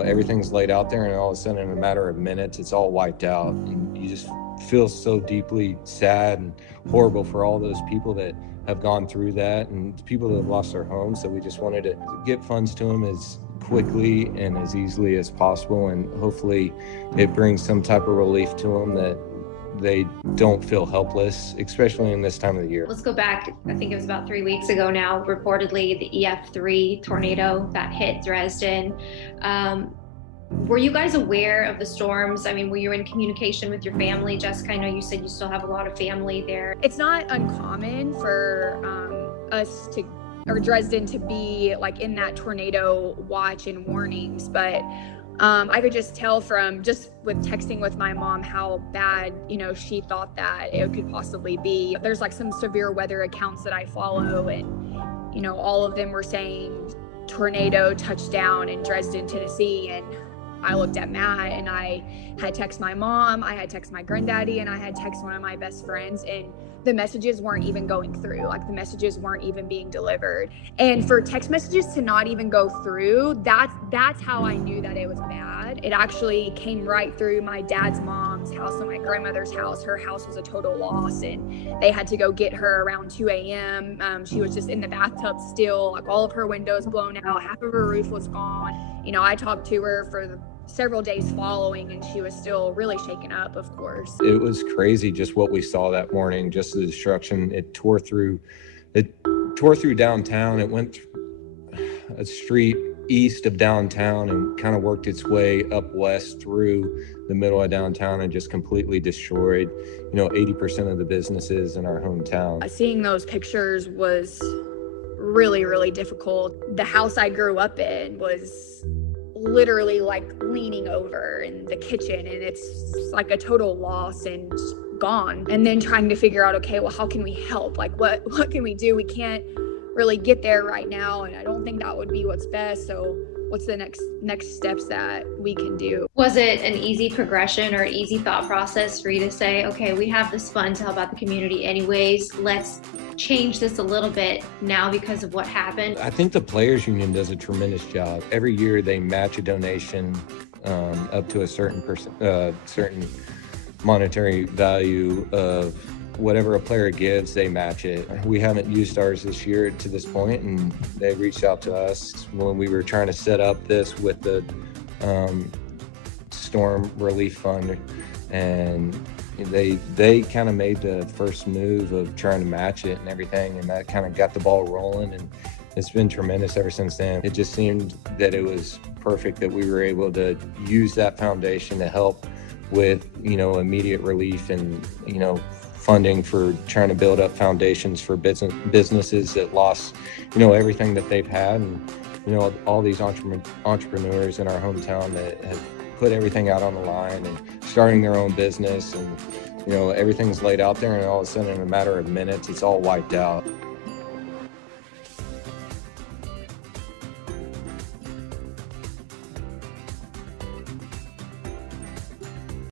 Everything's laid out there, and all of a sudden, in a matter of minutes, it's all wiped out. And you just feel so deeply sad and horrible for all those people that have gone through that and people that have lost their homes. So we just wanted to get funds to them as quickly and as easily as possible. And hopefully it brings some type of relief to them that they don't feel helpless, especially in this time of the year. Let's go back, I think it was about 3 weeks ago now, reportedly the EF3 tornado that hit Dresden. Were you guys aware of the storms? I mean, were you in communication with your family? Jessica, I know you said you still have a lot of family there. It's not uncommon for Dresden to be like in that tornado watch and warnings, but I could just tell from just with texting with my mom how bad, she thought that it could possibly be. There's like some severe weather accounts that I follow, and, all of them were saying tornado touchdown in Dresden, Tennessee. And I looked at Matt and I had texted my mom, I had texted my granddaddy, and I had texted one of my best friends, and the messages weren't even going through. Like the messages weren't even being delivered. And for text messages to not even go through, that's how I knew that it was bad. It actually came right through my dad's mom's house and my grandmother's house. Her house was a total loss, and they had to go get her around 2 a.m. She was just in the bathtub still, like all of her windows blown out, half of her roof was gone. I talked to her for several days following, and she was still really shaken up, of course. It was crazy just what we saw that morning, just the destruction. It tore through downtown. It went a street east of downtown and kind of worked its way up west through the middle of downtown and just completely destroyed, 80% of the businesses in our hometown. Seeing those pictures was really, really difficult. The house I grew up in was literally like leaning over in the kitchen, and it's like a total loss and gone. And then trying to figure out, okay, well, how can we help? Like what can we do? We can't really get there right now, and I don't think that would be what's best. So what's the next steps that we can do? Was it an easy progression or an easy thought process for you to say, okay, we have this fund to help out the community anyways, let's change this a little bit now because of what happened? I think the Players Union does a tremendous job. Every year they match a donation up to a certain monetary value of whatever a player gives, they match it. We haven't used ours this year to this point, and they reached out to us when we were trying to set up this with the storm relief fund, and they kind of made the first move of trying to match it and everything, and that kind of got the ball rolling, and it's been tremendous ever since then. It just seemed that it was perfect that we were able to use that foundation to help with, immediate relief and, funding for trying to build up foundations for businesses that lost, everything that they've had, and, all these entrepreneurs in our hometown that have put everything out on the line and starting their own business, and, everything's laid out there, and all of a sudden, in a matter of minutes, it's all wiped out.